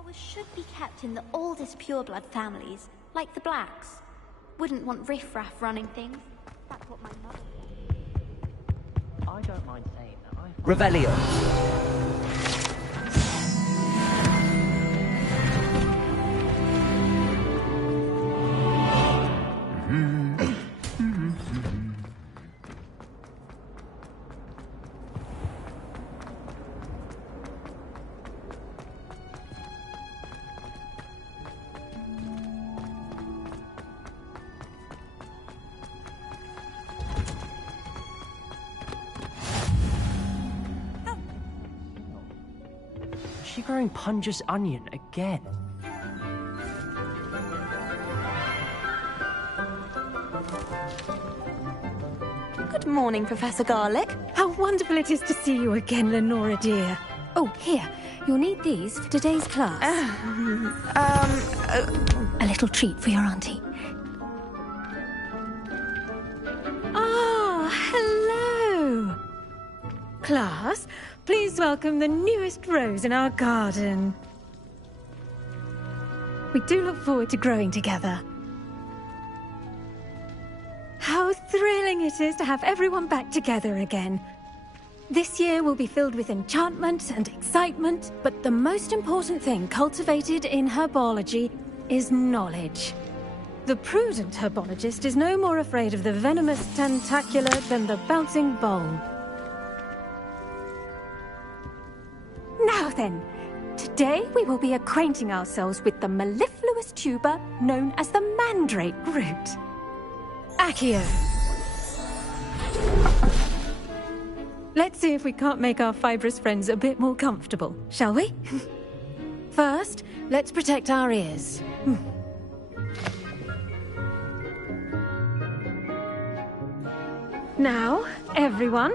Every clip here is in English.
Flowers should be kept in the oldest pureblood families, like the Blacks. Wouldn't want riffraff running things. That's what my mother said. I don't mind saying that. Revelio. Is she growing Punja's onion again? Good morning, Professor Garlick. How wonderful it is to see you again, Lenora dear. Oh, here. You'll need these for today's class. A little treat for your auntie. Ah, hello. Class, please welcome the newest rose in our garden. We do look forward to growing together. How thrilling it is to have everyone back together again. This year will be filled with enchantment and excitement, but the most important thing cultivated in herbology is knowledge. The prudent herbologist is no more afraid of the venomous tentacula than the bouncing bulb. Now then, today we will be acquainting ourselves with the mellifluous tuber known as the mandrake root. Accio. Let's see if we can't make our fibrous friends a bit more comfortable, shall we? First, let's protect our ears. Now, everyone,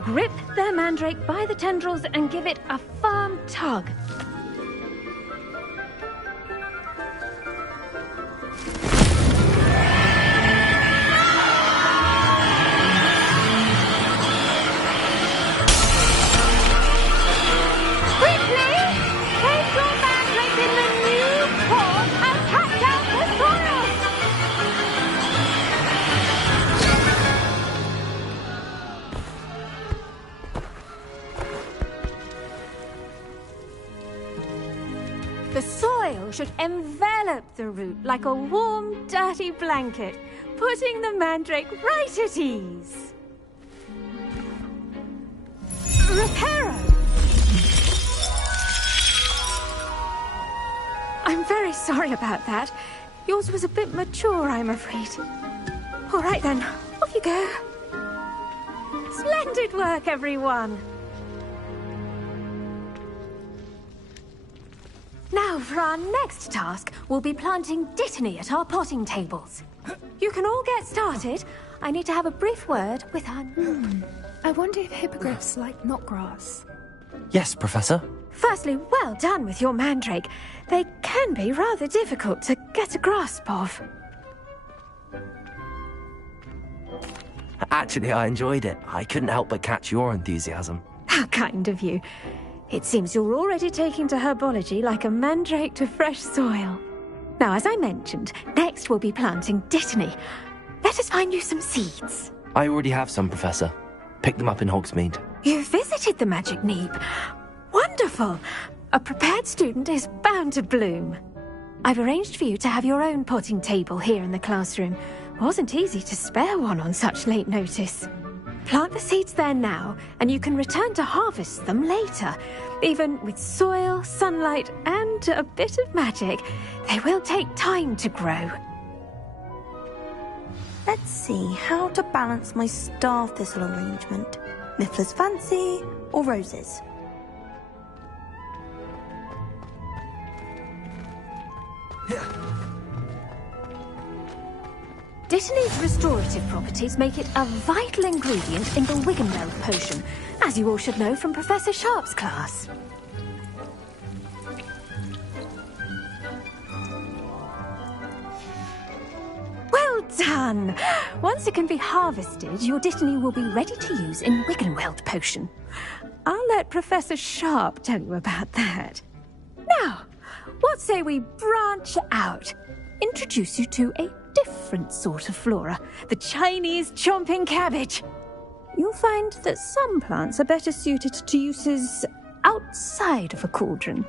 grip their mandrake by the tendrils and give it a firm tug. Should envelop the root like a warm, dirty blanket, putting the mandrake right at ease. Reparo! I'm very sorry about that. Yours was a bit mature, I'm afraid. All right then, off you go. Splendid work, everyone. Now, for our next task, we'll be planting Dittany at our potting tables. You can all get started. I need to have a brief word with our... I wonder if hippogriffs like knotgrass. Yes, Professor. Firstly, well done with your mandrake. They can be rather difficult to get a grasp of. Actually, I enjoyed it. I couldn't help but catch your enthusiasm. How kind of you. It seems you're already taking to herbology like a mandrake to fresh soil. Now, as I mentioned, next we'll be planting Dittany. Let us find you some seeds. I already have some, Professor. Picked them up in Hogsmeade. You visited the Magic Neep. Wonderful. A prepared student is bound to bloom. I've arranged for you to have your own potting table here in the classroom. Wasn't easy to spare one on such late notice. Plant the seeds there now, and you can return to harvest them later. Even with soil, sunlight, and a bit of magic, they will take time to grow. Let's see how to balance my star thistle arrangement. Miffler's Fancy or roses? Dittany's restorative properties make it a vital ingredient in the Wiggenweld potion, as you all should know from Professor Sharp's class. Well done! Once it can be harvested, your Dittany will be ready to use in Wiggenweld potion. I'll let Professor Sharp tell you about that. Now, what say we branch out? Introduce you to a different sort of flora, the Chinese chomping cabbage. You'll find that some plants are better suited to uses outside of a cauldron.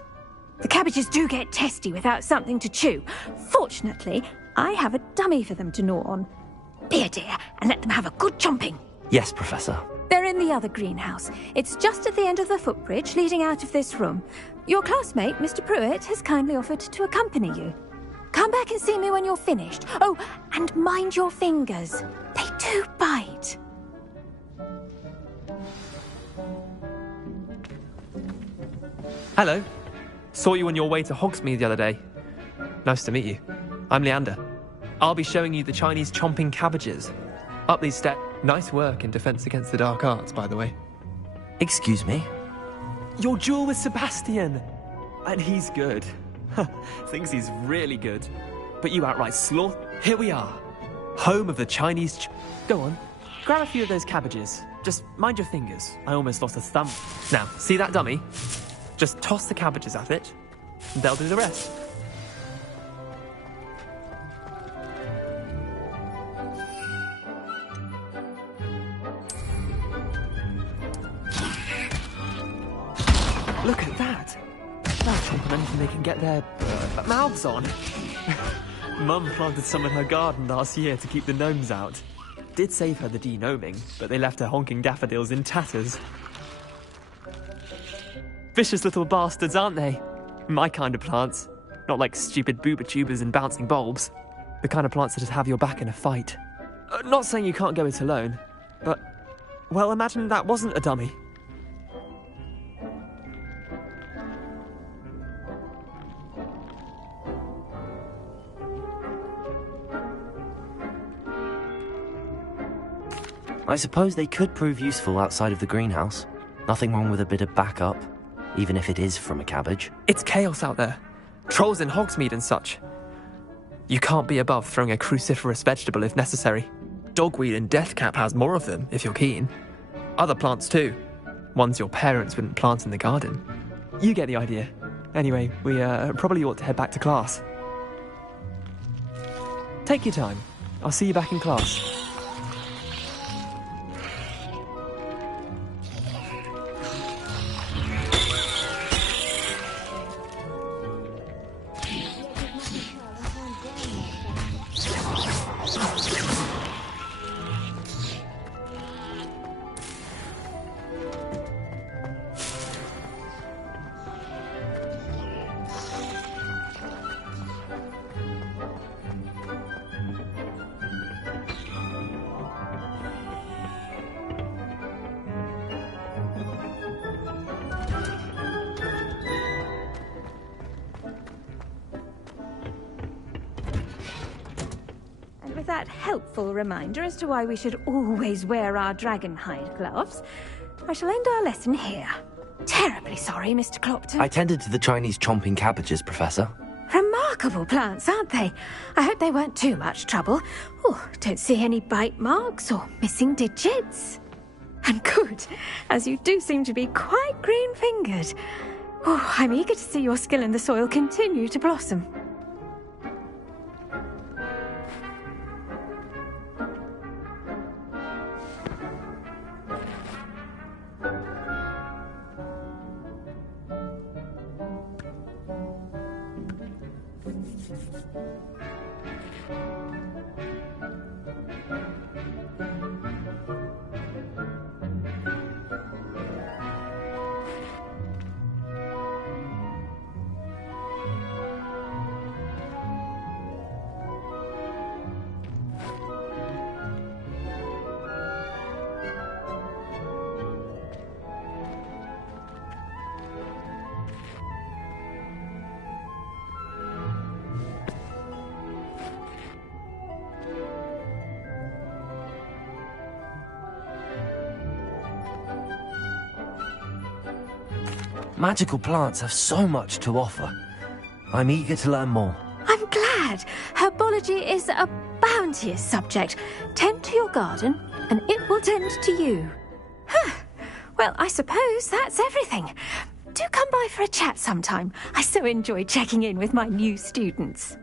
The cabbages do get testy without something to chew. Fortunately, I have a dummy for them to gnaw on. Be a dear and let them have a good chomping. Yes, Professor. They're in the other greenhouse. It's just at the end of the footbridge leading out of this room. Your classmate, Mr. Pruitt, has kindly offered to accompany you. Come back and see me when you're finished. Oh, and mind your fingers. They do bite. Hello. Saw you on your way to Hogsmeade the other day. Nice to meet you. I'm Leander. I'll be showing you the Chinese chomping cabbages. Up these steps. Nice work in Defense Against the Dark Arts, by the way. Excuse me? Your duel with Sebastian! And he's good. Thinks he's really good. But you outright slaughter. Here we are. Home of the Chinese Go on. Grab a few of those cabbages. Just mind your fingers. I almost lost a thumb. Now, see that dummy? Just toss the cabbages at it. And they'll do the rest. Look at that! They'll chomp on anything they can get their mouths on. Mum planted some in her garden last year to keep the gnomes out. Did save her the de-gnoming, but they left her honking daffodils in tatters. Vicious little bastards, aren't they? My kind of plants. Not like stupid booba tubers and bouncing bulbs. The kind of plants that just have your back in a fight. Not saying you can't go it alone, but... well, imagine that wasn't a dummy. I suppose they could prove useful outside of the greenhouse. Nothing wrong with a bit of backup, even if it is from a cabbage. It's chaos out there. Trolls in Hogsmeade and such. You can't be above throwing a cruciferous vegetable if necessary. Dogweed and deathcap has more of them, if you're keen. Other plants too. Ones your parents wouldn't plant in the garden. You get the idea. Anyway, we probably ought to head back to class. Take your time. I'll see you back in class. That helpful reminder as to why we should always wear our dragon hide gloves, I shall end our lesson here. Terribly sorry, Mr. Clopton. I tended to the Chinese chomping cabbages, Professor. Remarkable plants, aren't they? I hope they weren't too much trouble. Oh, don't see any bite marks or missing digits. And good, as you do seem to be quite green-fingered. Oh, I'm eager to see your skill in the soil continue to blossom. Magical plants have so much to offer. I'm eager to learn more. I'm glad. Herbology is a bounteous subject. Tend to your garden, and it will tend to you. Huh. Well, I suppose that's everything. do come by for a chat sometime. I so enjoy checking in with my new students.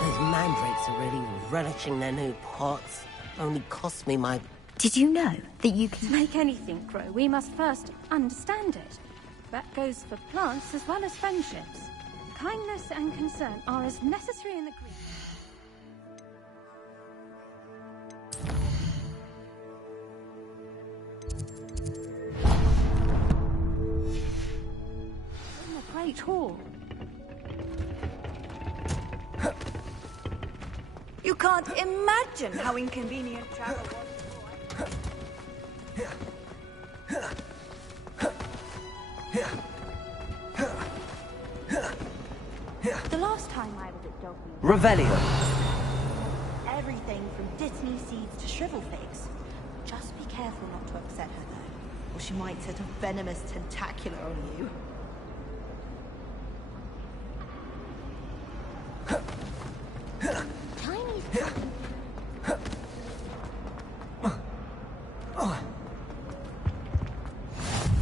Those mandrakes are really relishing their new pots. Only cost me my... Did you know that you can... To make anything grow, we must first understand it. That goes for plants as well as friendships. Kindness and concern are as necessary in the green. In the Great Hall. You can't imagine how inconvenient travel was. The last time I was at Dogmeat, Revelio. Everything from Dittany seeds to shrivel figs. Just be careful not to upset her though, or she might set a venomous tentacular on you.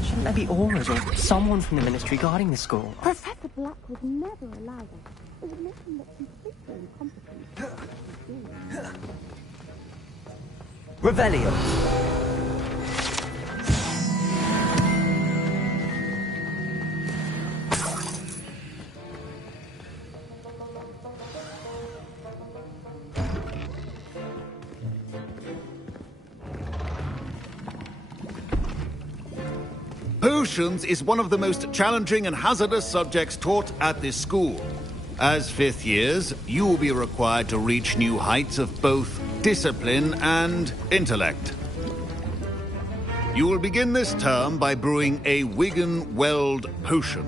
Shouldn't there be auras or someone from the ministry guarding the school? Professor Black would never allow this. It would make him look completely incompetent. Revelio. Potions is one of the most challenging and hazardous subjects taught at this school. As fifth years, you will be required to reach new heights of both discipline and intellect. You will begin this term by brewing a Wigan-Weld potion.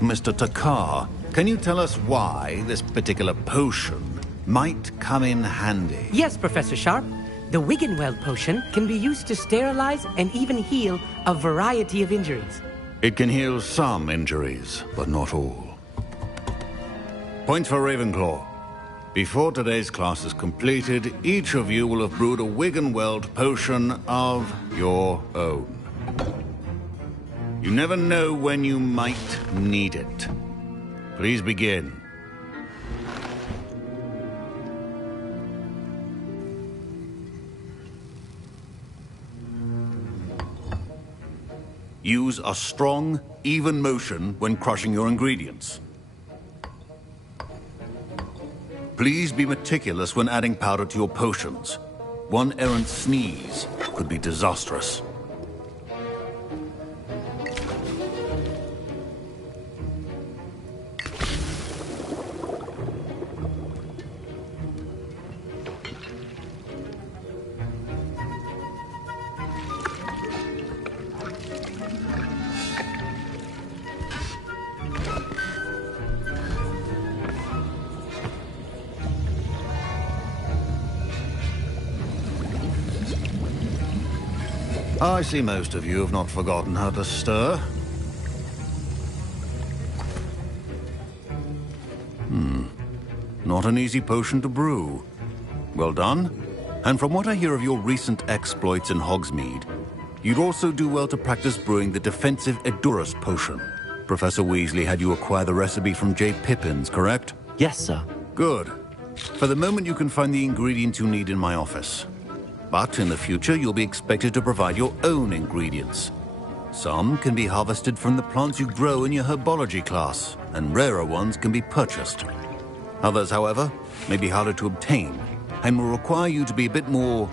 Mr. Takar, can you tell us why this particular potion might come in handy? Yes, Professor Sharp. The Wiggenweld potion can be used to sterilize and even heal a variety of injuries. It can heal some injuries, but not all. Points for Ravenclaw. Before today's class is completed, each of you will have brewed a Wiggenweld potion of your own. You never know when you might need it. Please begin. Use a strong, even motion when crushing your ingredients. Please be meticulous when adding powder to your potions. One errant sneeze could be disastrous. I see most of you have not forgotten how to stir. Not an easy potion to brew. Well done. And from what I hear of your recent exploits in Hogsmeade, you'd also do well to practice brewing the defensive Edurus potion. Professor Weasley had you acquire the recipe from J. Pippins, correct? Yes, sir. Good. For the moment, you can find the ingredients you need in my office. But in the future, you'll be expected to provide your own ingredients. Some can be harvested from the plants you grow in your herbology class, and rarer ones can be purchased. Others, however, may be harder to obtain, and will require you to be a bit more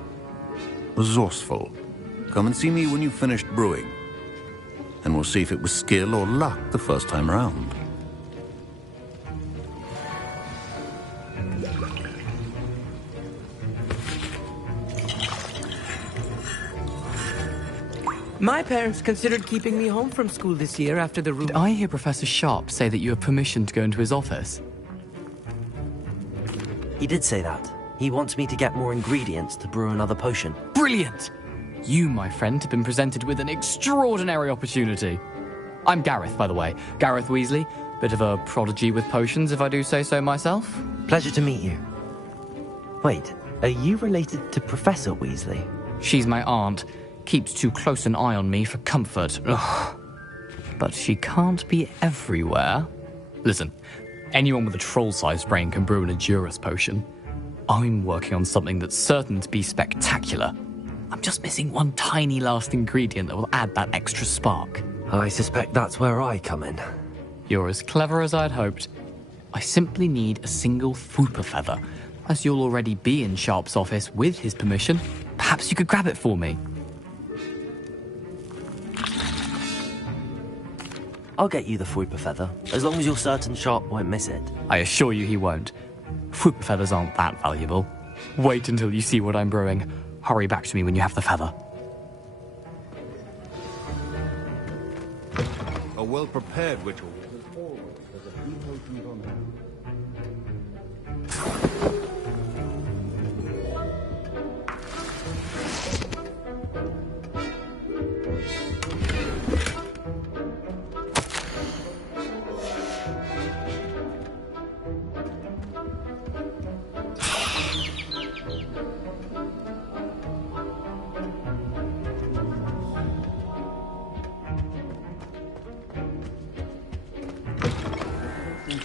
resourceful. Come and see me when you've finished brewing, and we'll see if it was skill or luck the first time around. My parents considered keeping me home from school this year after the Did I hear Professor Sharp say that you have permission to go into his office? He did say that. He wants me to get more ingredients to brew another potion. Brilliant! You, my friend, have been presented with an extraordinary opportunity. I'm Gareth, by the way. Gareth Weasley. Bit of a prodigy with potions, if I do say so myself. Pleasure to meet you. Wait, Are you related to Professor Weasley? She's my aunt. Keeps too close an eye on me for comfort. Ugh. But she can't be everywhere. Listen, anyone with a troll-sized brain can brew an Edurus potion. I'm working on something that's certain to be spectacular. I'm just missing one tiny last ingredient that will add that extra spark. I suspect that's where I come in. You're as clever as I'd hoped. I simply need a single Fwooper feather. As you'll already be in Sharp's office with his permission, perhaps you could grab it for me. I'll get you the Fwooper feather, as long as you're certain Sharp won't miss it. I assure you he won't. Fwooper feathers aren't that valuable. Wait until you see what I'm brewing. Hurry back to me when you have the feather. A well-prepared ritual has always has a few potions on hand.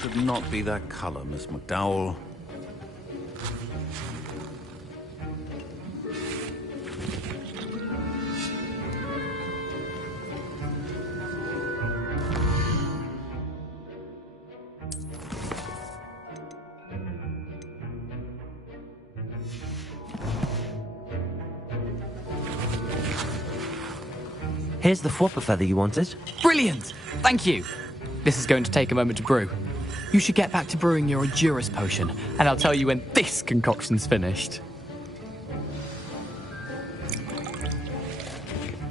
Should not be that color, Miss McDowell. Here's the Fwooper feather you wanted. Brilliant! Thank you! This is going to take a moment to brew. You should get back to brewing your Edurus potion, and I'll tell you when this concoction's finished.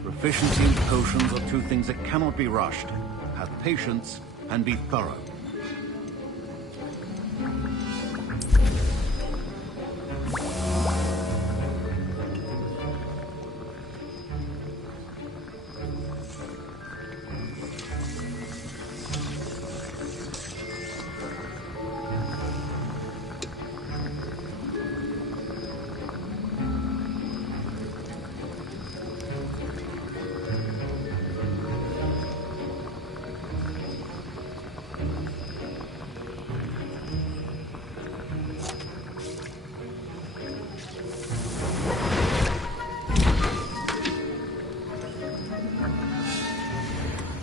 Proficiency in potions are two things that cannot be rushed. Have patience and be thorough.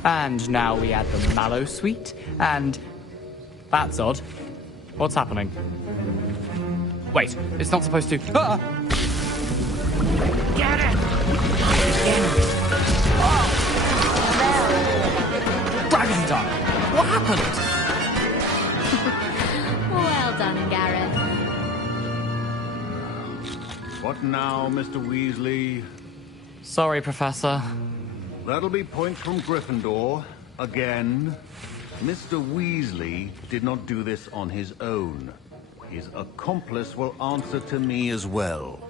And now we add the mallow sweet, and... That's odd. What's happening? Wait, it's not supposed to... Ah! Get it! Dragon Dung! What happened? Well done, Gareth. What now, Mr. Weasley? Sorry, Professor. That'll be points from Gryffindor. Again. Mr. Weasley did not do this on his own. His accomplice will answer to me as well.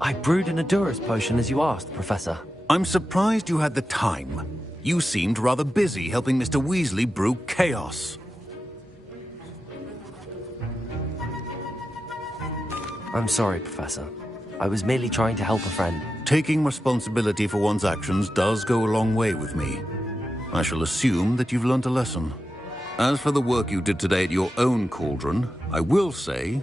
I brewed an Edurus potion as you asked, Professor. I'm surprised you had the time. You seemed rather busy helping Mr. Weasley brew chaos. I'm sorry, Professor. I was merely trying to help a friend. Taking responsibility for one's actions does go a long way with me. I shall assume that you've learnt a lesson. As for the work you did today at your own cauldron, I will say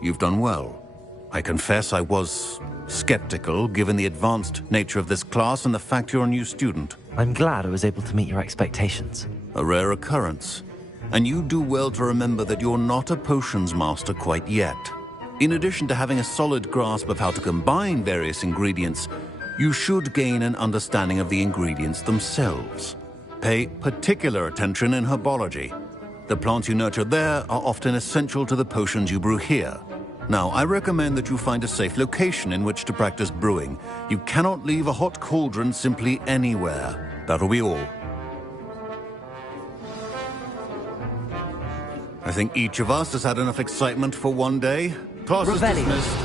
you've done well. I confess I was skeptical, given the advanced nature of this class and the fact you're a new student. I'm glad I was able to meet your expectations. A rare occurrence. And you do well to remember that you're not a potions master quite yet. In addition to having a solid grasp of how to combine various ingredients, you should gain an understanding of the ingredients themselves. Pay particular attention in herbology. The plants you nurture there are often essential to the potions you brew here. Now, I recommend that you find a safe location in which to practice brewing. You cannot leave a hot cauldron simply anywhere. That'll be all. I think each of us has had enough excitement for one day. Class is dismissed.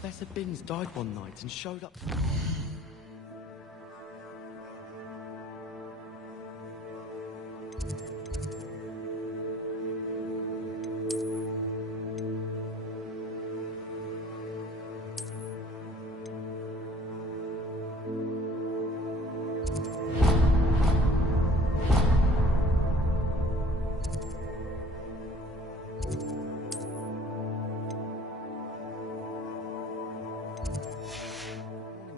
Professor Binns died one night and showed up.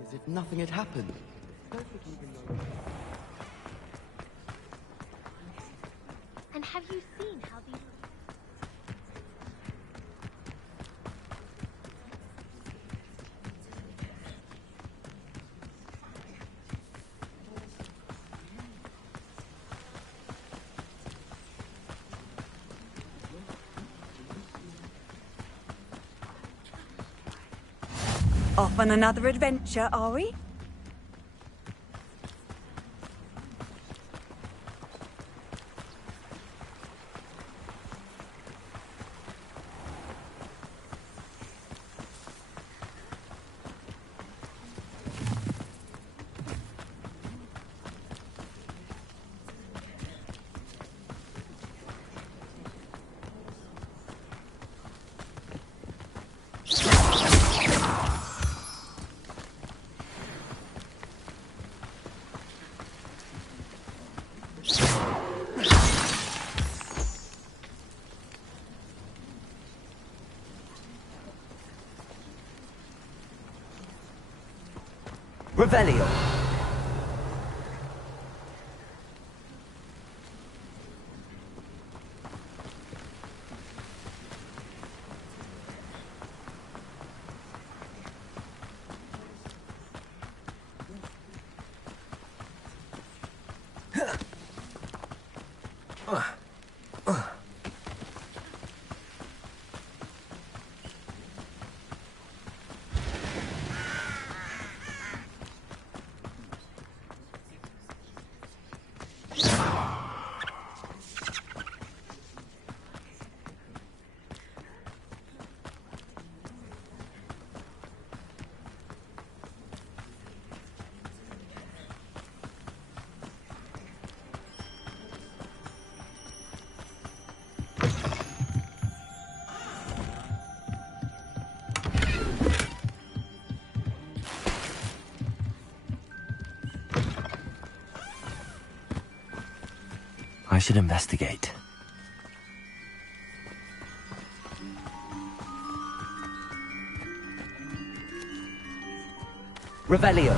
As if nothing had happened. And have you seen how these... Off on another adventure, are we? Revelio. I should investigate. Revelio.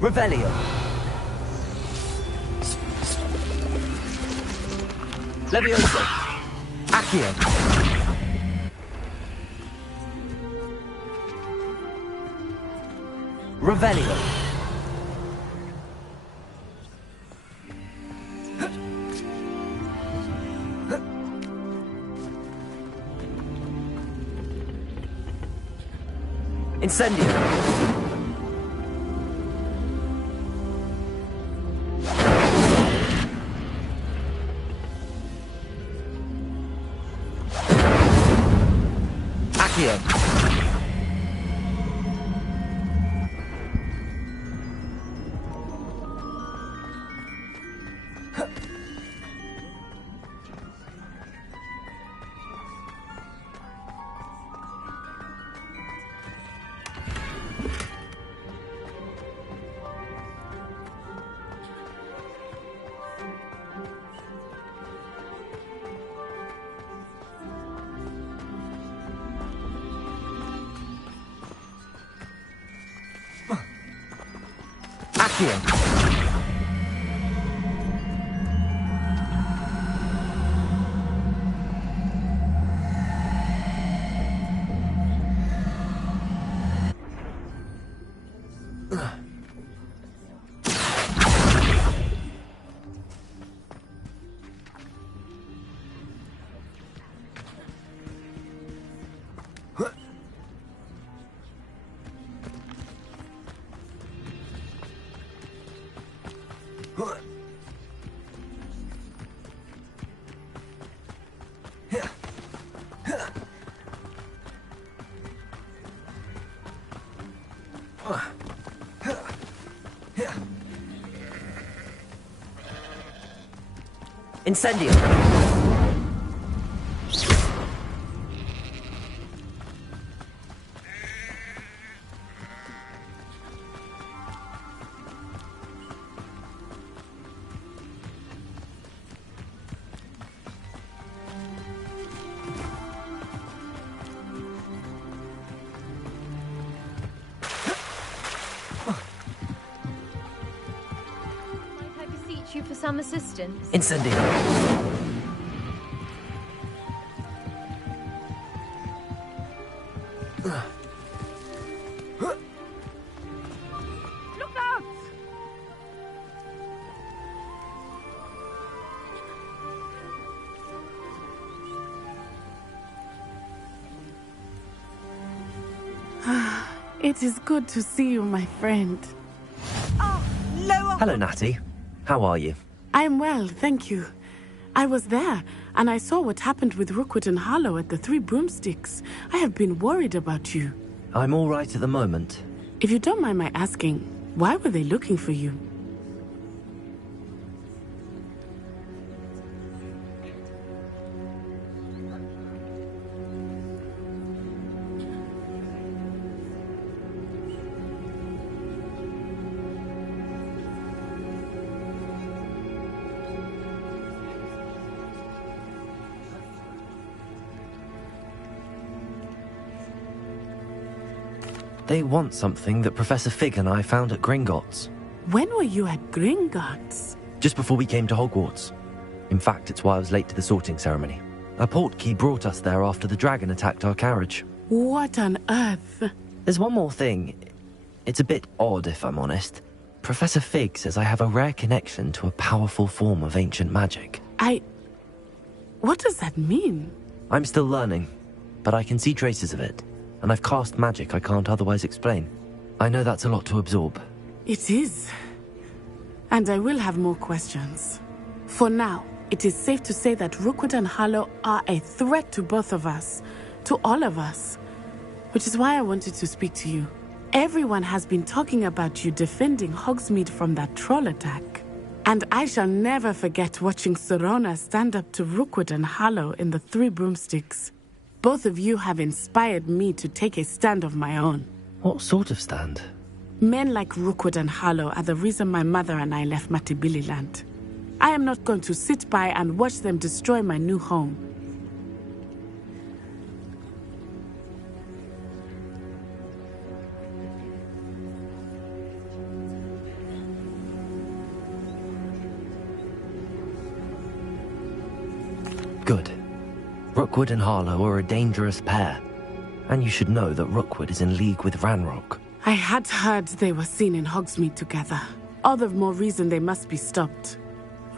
Revelio. Levioso. Accio. Revelio. Incendio. Accio. Accio. Incendio. I beseech you for some assistance. Incendio. Look out! It is good to see you, my friend. Hello, Natty. How are you? I'm well, thank you. I was there, and I saw what happened with Rookwood and Harlow at the Three Broomsticks. I have been worried about you. I'm all right at the moment. If you don't mind my asking, why were they looking for you? They want something that Professor Fig and I found at Gringotts. When were you at Gringotts? Just before we came to Hogwarts. In fact, it's why I was late to the sorting ceremony. A portkey brought us there after the dragon attacked our carriage. What on earth? There's one more thing. It's a bit odd, if I'm honest. Professor Fig says I have a rare connection to a powerful form of ancient magic. What does that mean? I'm still learning, but I can see traces of it. And I've cast magic I can't otherwise explain. I know that's a lot to absorb. It is. And I will have more questions. For now, it is safe to say that Rookwood and Harlow are a threat to both of us. To all of us. Which is why I wanted to speak to you. Everyone has been talking about you defending Hogsmeade from that troll attack. And I shall never forget watching Sorona stand up to Rookwood and Harlow in the Three Broomsticks. Both of you have inspired me to take a stand of my own. What sort of stand? Men like Rookwood and Harlow are the reason my mother and I left Matibili-land. I am not going to sit by and watch them destroy my new home. Good. Rookwood and Harlow are a dangerous pair. And you should know that Rookwood is in league with Ranrock. I had heard they were seen in Hogsmeade together. All the more reason they must be stopped.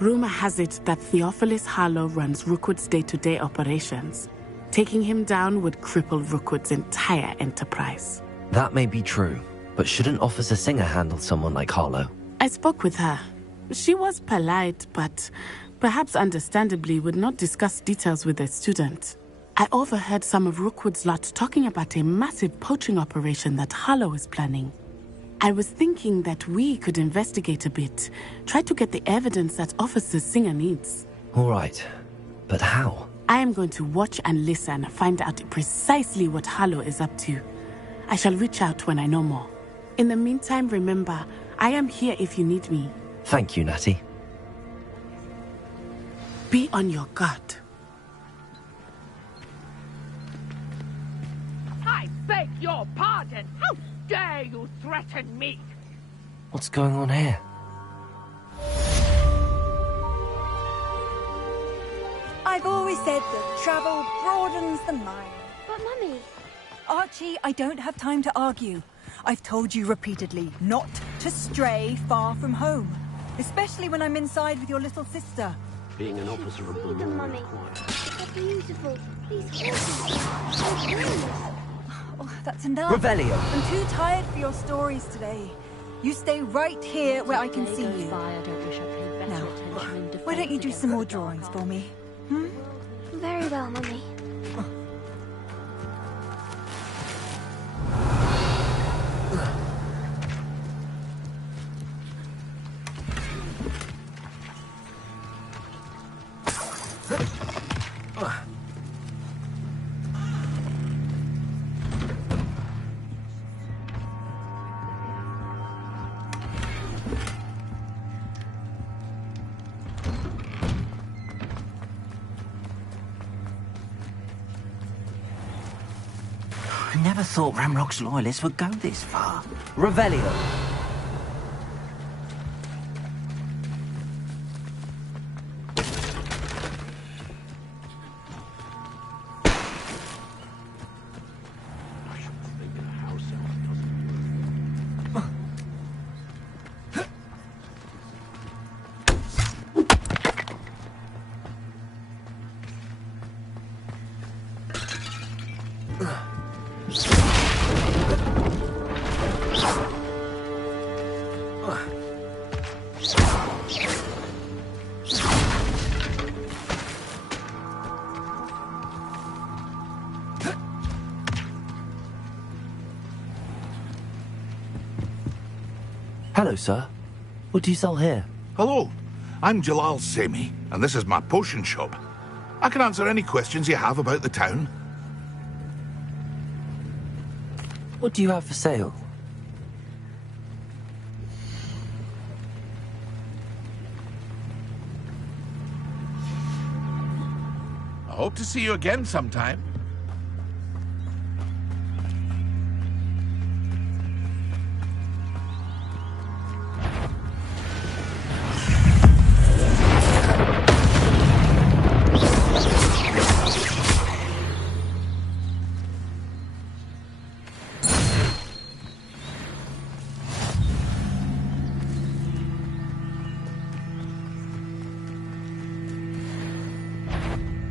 Rumor has it that Theophilus Harlow runs Rookwood's day-to-day operations. Taking him down would cripple Rookwood's entire enterprise. That may be true, but shouldn't Officer Singer handle someone like Harlow? I spoke with her. She was polite, but perhaps understandably would not discuss details with a student. I overheard some of Rookwood's lot talking about a massive poaching operation that Harlow is planning. I was thinking that we could investigate a bit, try to get the evidence that Officer Singer needs. All right, but how? I am going to watch and listen, find out precisely what Harlow is up to. I shall reach out when I know more. In the meantime, remember, I am here if you need me. Thank you, Natty. Be on your guard. I beg your pardon! How dare you threaten me? What's going on here? I've always said that travel broadens the mind. But Mummy... Archie, I don't have time to argue. I've told you repeatedly not to stray far from home. Especially when I'm inside with your little sister. Being an officer of the law. Mummy. They're beautiful. These horses. Oh, that's enough. Revelio. I'm too tired for your stories today. You stay right here where I can see you. Now, why don't you do some more drawings for me? Hmm? Very well, Mummy. I never thought Ramrock's loyalists would go this far. Revelio. Hello, sir. What do you sell here? Hello, I'm Jalal Semi, and this is my potion shop. I can answer any questions you have about the town. What do you have for sale? I hope to see you again sometime.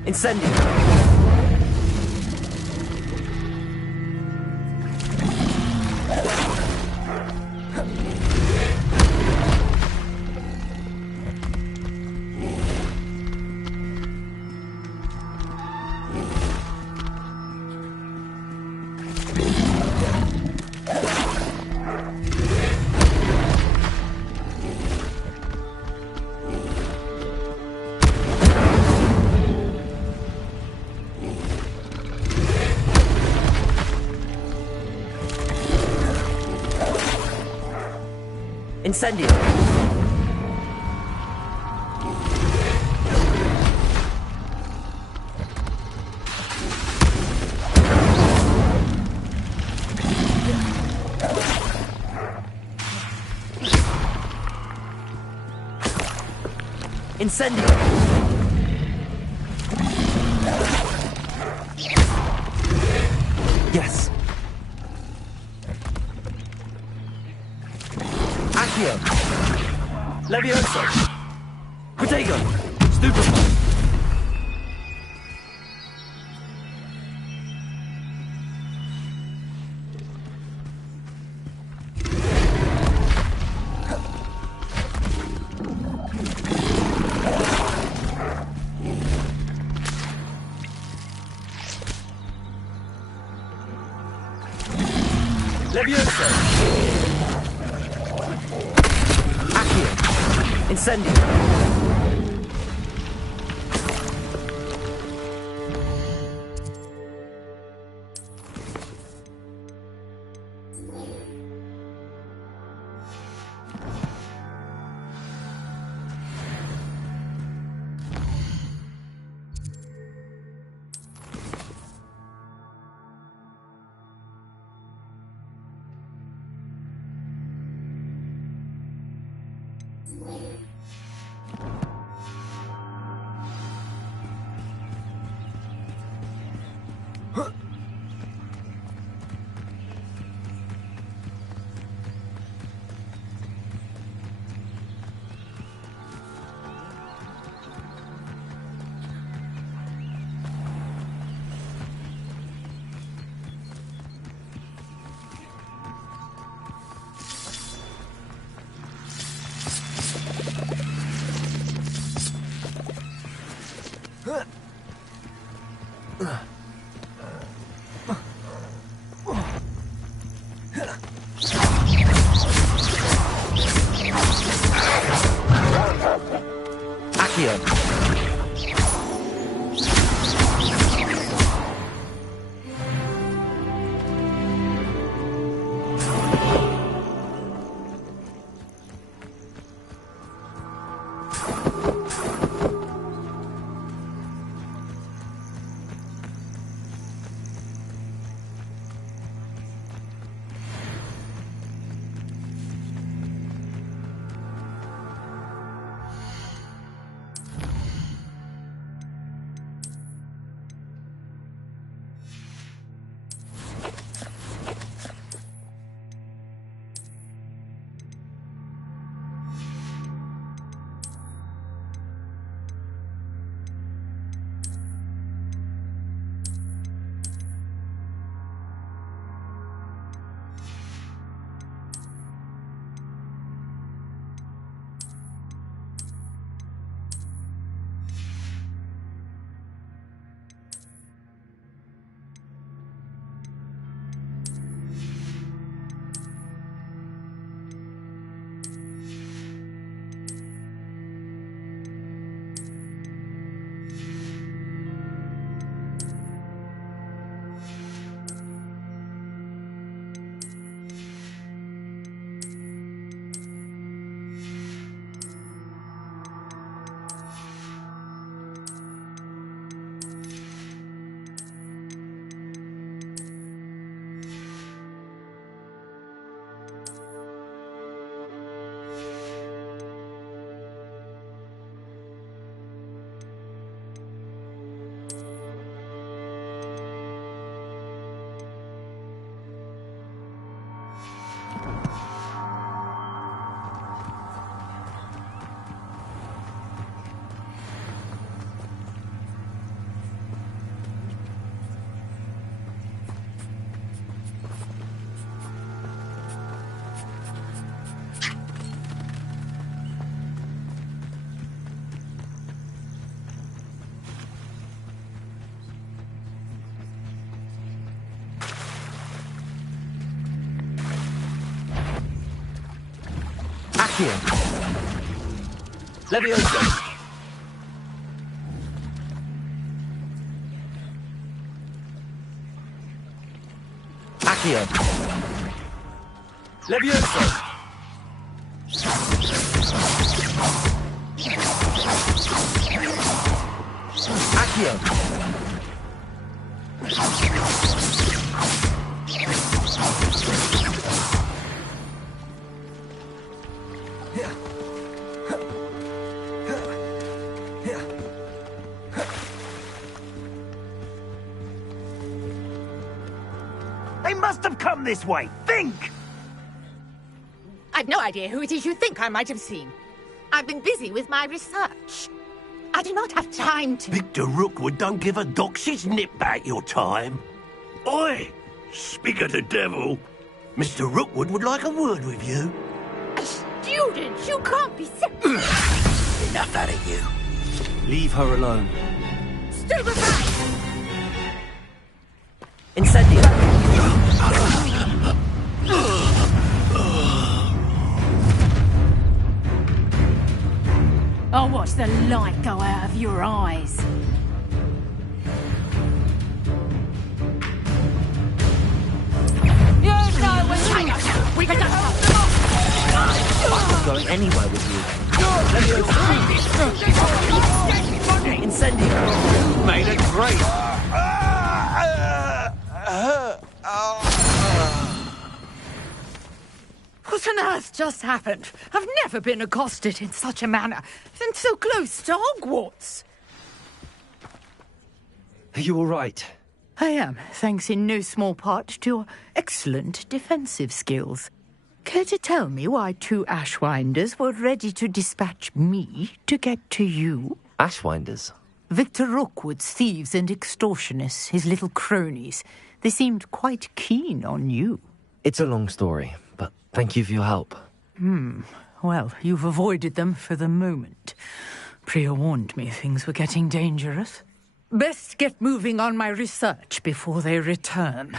Incendio. Incendio. Incendio. Yes. Accio. Levioso. Protego. Stupefy. Levioso. Accio. Incendio. Accio. Accio. Levioso. Accio. Levioso. Accio! They must have come this way. Think! I've no idea who it is you think I might have seen. I've been busy with my research. I do not have time to... Victor Rookwood don't give a doxy's nip back your time. Oi! Speak of the devil. Mr. Rookwood would like a word with you. A student? You can't be sick. Enough out of you. Leave her alone. Stupefy! Incendio! I'll watch the light go out of your eyes. You know when we can I'm not going anywhere with you. Incendio! Made it great. What on earth just happened? I've never been accosted in such a manner, and so close to Hogwarts. Are you all right? I am, thanks in no small part to your excellent defensive skills. Care to tell me why 2 Ashwinders were ready to dispatch me to get to you? Ashwinders? Victor Rookwood's thieves and extortionists, his little cronies. They seemed quite keen on you. It's a long story, but thank you for your help. Well, you've avoided them for the moment. Priya warned me things were getting dangerous. Best get moving on my research before they return.